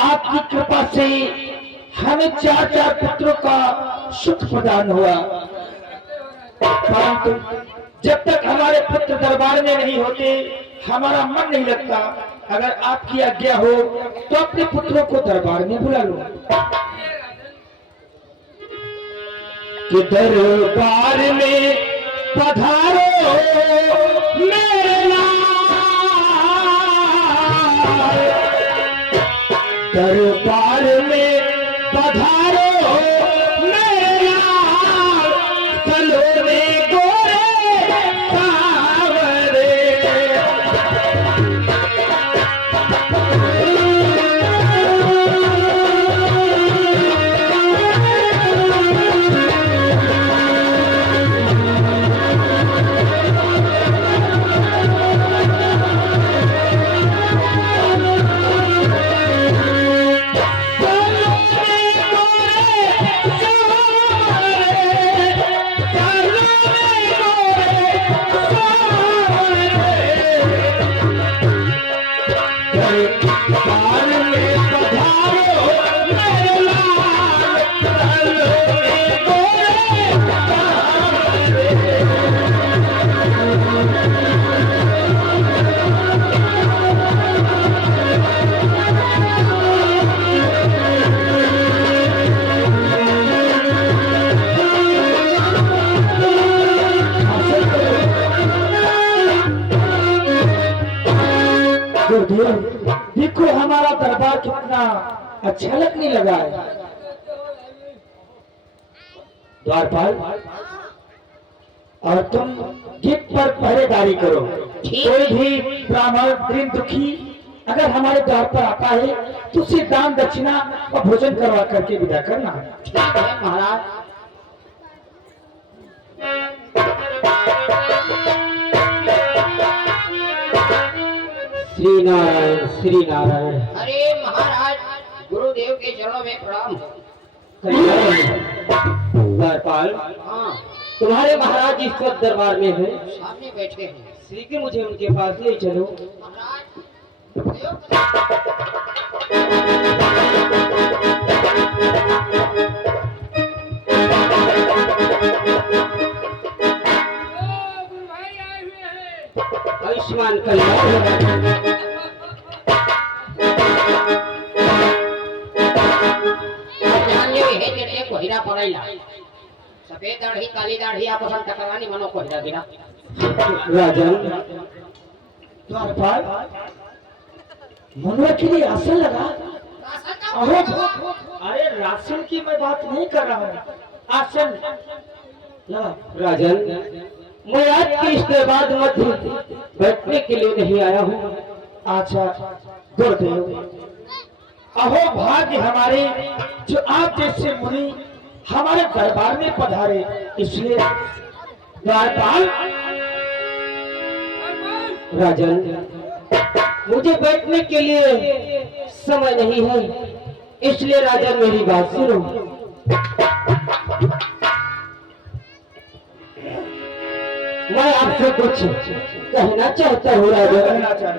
आपकी कृपा से हमें 4 पुत्रों का सुख प्रदान हुआ, परंतु जब तक हमारे पुत्र दरबार में नहीं होते हमारा मन नहीं लगता। अगर आपकी आज्ञा हो तो अपने पुत्रों को दरबार में बुला लो। कि दरबार में पधारो मेरे लाल, दरबार में पधारो मेरे लाल, सलोने गोरे सावरे। देखो हमारा दरबार कितना अच्छा लगने लगा है। द्वारपाल, और तुम गेट पर पहरेदारी करो। कोई भी ब्राह्मण दीन दुखी अगर हमारे द्वार पर आता है तो उसे दान दक्षिणा और भोजन करवा करके विदा करना। ठीक है महाराज। श्री नारायण श्री नारायण। अरे महाराज, गुरुदेव के चरणों में प्रणाम। द्वारपाल, हाँ, तुम्हारे महाराज इस वक्त दरबार में है, सामने बैठे हैं। श्री के मुझे उनके पास ले चलो। महाराज, आयुष्मान कल्याण। कोहिरा पड़ेला सफेद दाढ़ी काली दाढ़ी आपस में टकरानी मनो कोहिरा गिरा। राजन, द्वारपाल, मनुआ के लिए आसन लगा। अरे राशन की मैं बात नहीं कर रहा हूँ, आसन ला। राजन, मैं आज के इस दरबार मध्य बैठने के लिए नहीं आया हूँ। अच्छा गुरुदेव, अहो भाग्य हमारे जो आप जैसे मुनि हमारे दरबार में पधारे, इसलिए द्वारपाल। राजन, मुझे बैठने के लिए समय नहीं है, इसलिए राजन मेरी बात सुनो। मैं आपसे कुछ कहना चाहता हूँ राजन।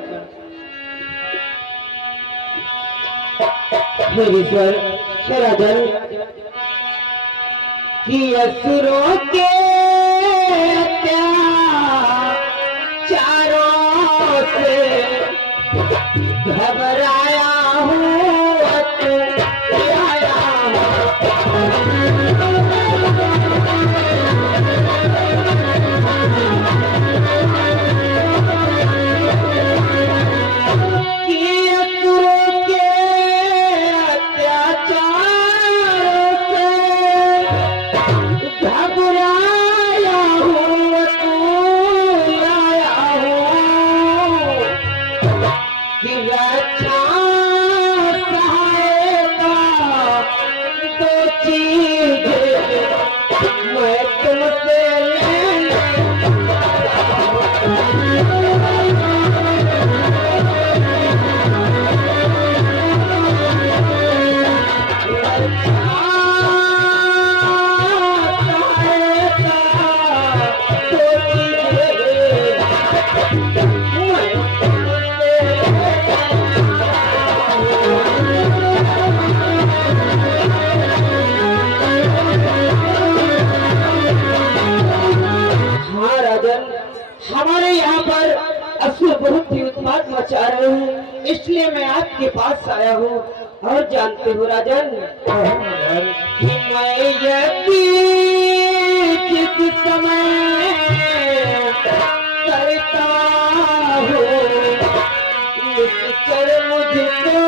मेरी स्वर राजन कि असुरों के चारों से घबराया हूँ, आया घबरा मैं आपके पास आया हूँ और जानते हो राजन कि मैं यदि जिस समय करता हूँ निश्चर मुझको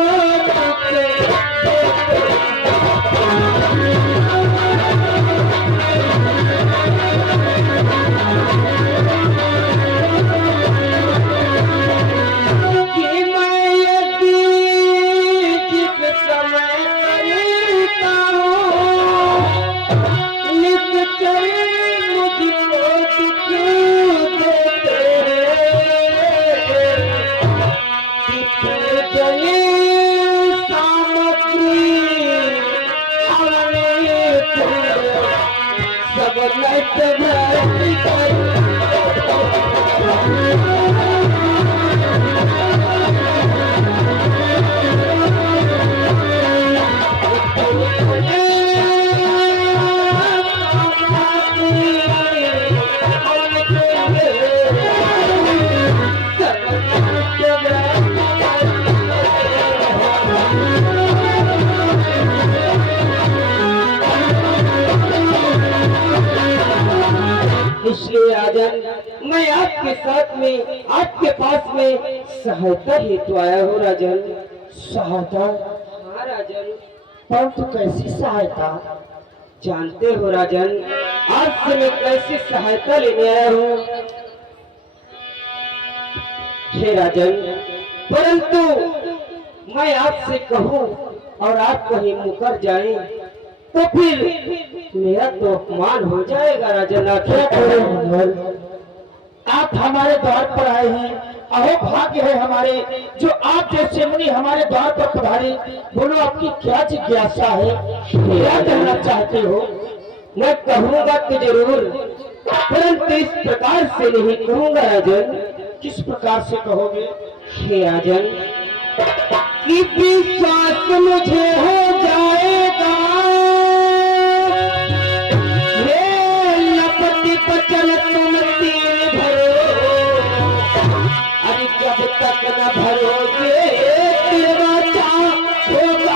इसलिए राजन मैं आपके साथ में आपके पास में सहायता हेतु आया हूँ राजन। सहायता? हाँ राजन। परंतु कैसी सहायता? जानते हो राजन आज से मैं कैसी सहायता लेने आया हूँ। हे राजन परंतु मैं आपसे कहूँ और आप कहीं मुकर जाएं तो फिर मेरा तो अपमान हो जाएगा राजन। क्या करें मुनिवर? आप हमारे द्वार पर आए हैं, अहो भाग्य है हमारे जो आप जैसे मुनि हमारे द्वार पर पधारे। बोलो आपकी क्या जिज्ञासा है, क्या कहना चाहते हो? मैं कहूँगा तो जरूर परंतु इस प्रकार से नहीं कहूँगा राजन। किस प्रकार से कहोगे? हे राजन कि विश्वास मुझे हो जाएगा बचन तुम तीर भरो अरे जब तक न भरोगे तेरा होगा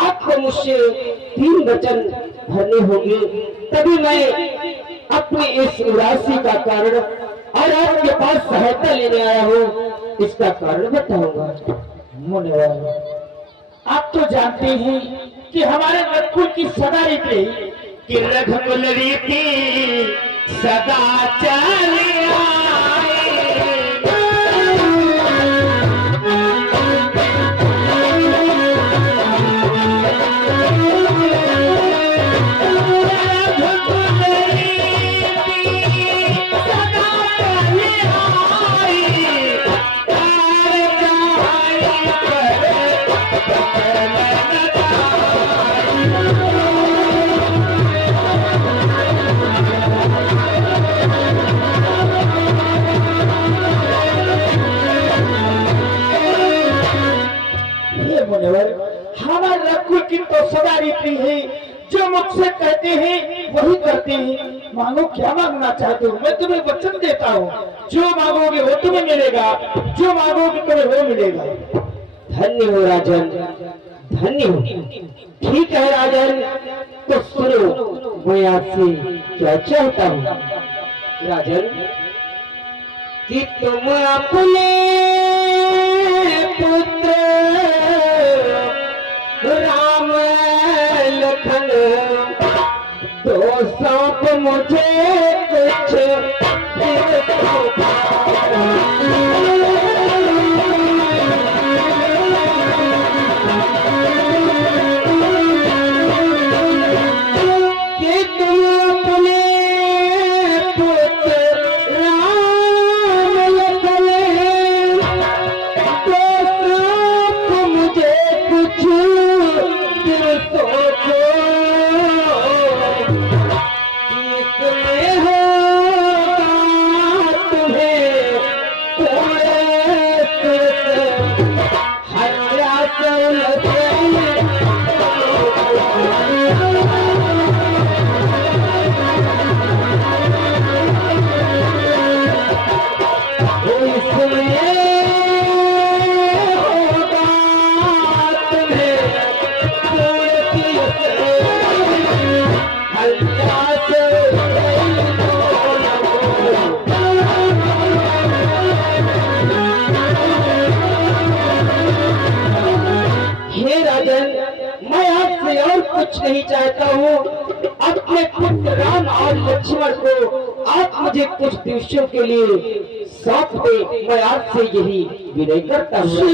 आपको मुझसे 3 वचन भरने होंगे तभी मैं अपनी इस उदासी का कारण और आपके पास सहायता लेने आया हूँ इसका कारण बताऊंगा। मुनिवर आप तो जानते हैं कि हमारे रघुकुल की सदा रीति कि रघुकुल रीति सदा चली हमारे रघुकुल की तो सदा रीति है, जो मुझसे कहते हैं वही करते हैं। मांगो क्या मांगना चाहते हो, मैं तुम्हें वचन देता हूँ, जो मांगोगे वो तुम्हें मिलेगा, जो मांगोगे तुम्हें वो मिलेगा। धन्य हो राजन, धन्य हो। ठीक है राजन तो सुनो मैं आपसे क्या चाहता हूँ राजन कि तुम अपने पुत्र राम लखन 2 सांप मुझे कुछ नहीं चाहता हूँ। अपने पुत्र राम और लक्ष्मण को आप मुझे कुछ दिवसों के लिए सौंप दे। मैं आपसे यही विनय करता हूँ।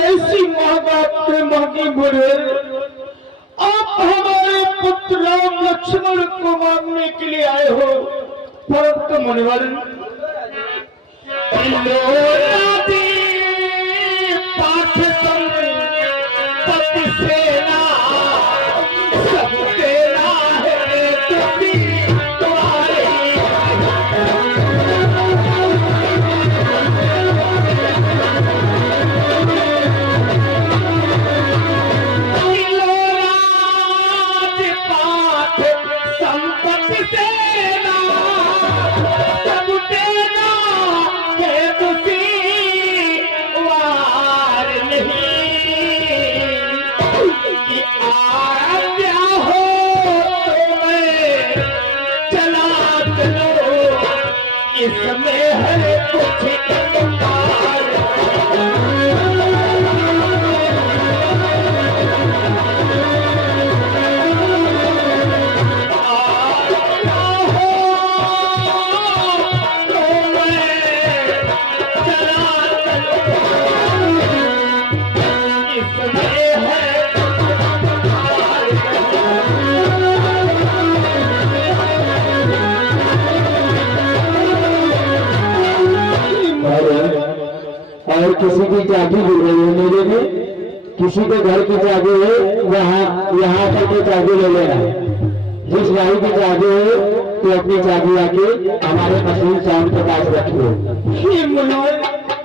ऐसी माँ बाप के मांगी मुनिवर, आप हमारे पुत्र राम लक्ष्मण को मांगने के लिए आए हो, परंतु मुनिवर पाठ संपत्ति सेना सब देना है तुम्हारे। संपत्ति सेना सब देना है तुसी वार नहीं कि आज्ञा हो तो मैं चला चलो इसमें है कुछ और किसी की चाबी मिल रही है मेरे में, किसी के घर की चाबी है, यहाँ तक की चाबी ले लेना। जिस भाई की चाबी है तो अपनी चाबी आके हमारे मशीन शाम के पास रखिए।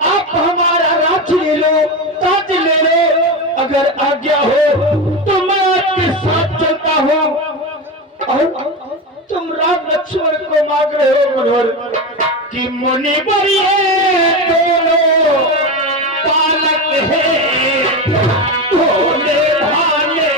आप हमारा राज्य ले लो, ताज ले लो, अगर आज्ञा हो तो मैं आपके साथ चलता हूँ। और तुम राम लक्ष्मण को मांग रहे हो मनोहर कि मुनिवर ये दोनों बालक है, भोले भाले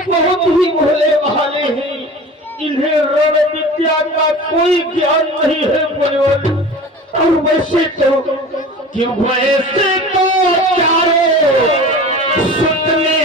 बहुत ही भोले भाले हैं, इन्हें रण विद्या का कोई ज्ञान नहीं है मनोहर। और वैसे तो चारों सुतने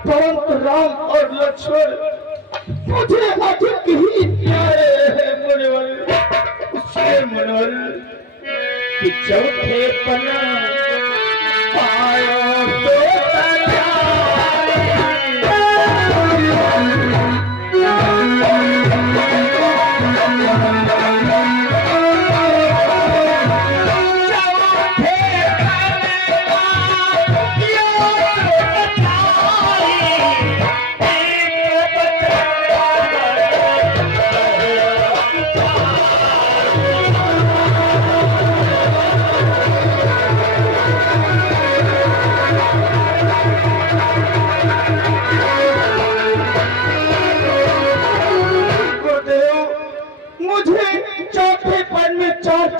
परंतु राम और लक्ष्मण मुझे अधिक ही प्यारे हैं मनोहर। उसके मनोहर कि चौथे पन्ना पायो तो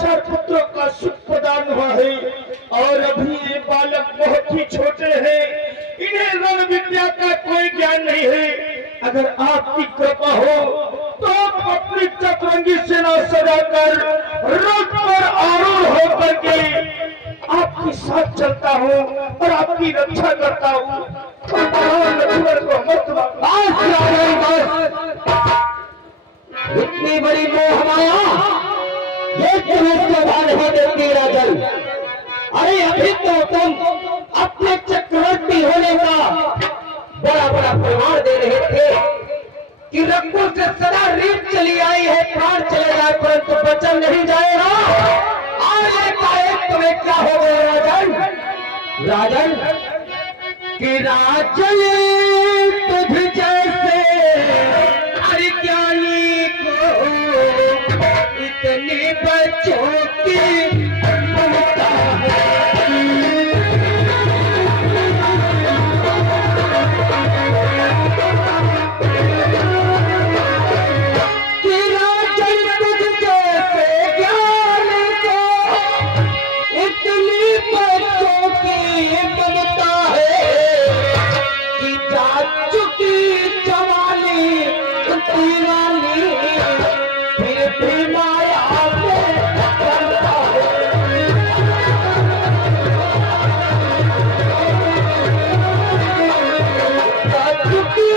4 पुत्रों का सुख प्रदान हुआ है और अभी ये बालक बहुत ही छोटे हैं, इन्हें रण विद्या का कोई ज्ञान नहीं है। अगर आपकी कृपा हो तो आप अपनी चतुरंगी सेना सजाकर रथ पर आरूढ़ होकर के आपके साथ चलता हूँ और आपकी रक्षा करता हूँ। लक्ष्मण को मत बस राजन बस, इतनी बड़ी मोह माया ये तुम्हें शोभा नहीं देती राजन। अरे अभी तो तुम अपने चक्रवर्ती होने का बड़ा बड़ा प्रमाण दे रहे थे कि रघुकुल से सदा रीत चली आई है, प्राण चले जाए परंतु बचन नहीं जाएगा। आज एकाएक तुम्हें क्या हो गया राजन? राजन कि राजन तुझ जैसे हर ज्ञानी को इतनी बच्चों की ममता है। चुकी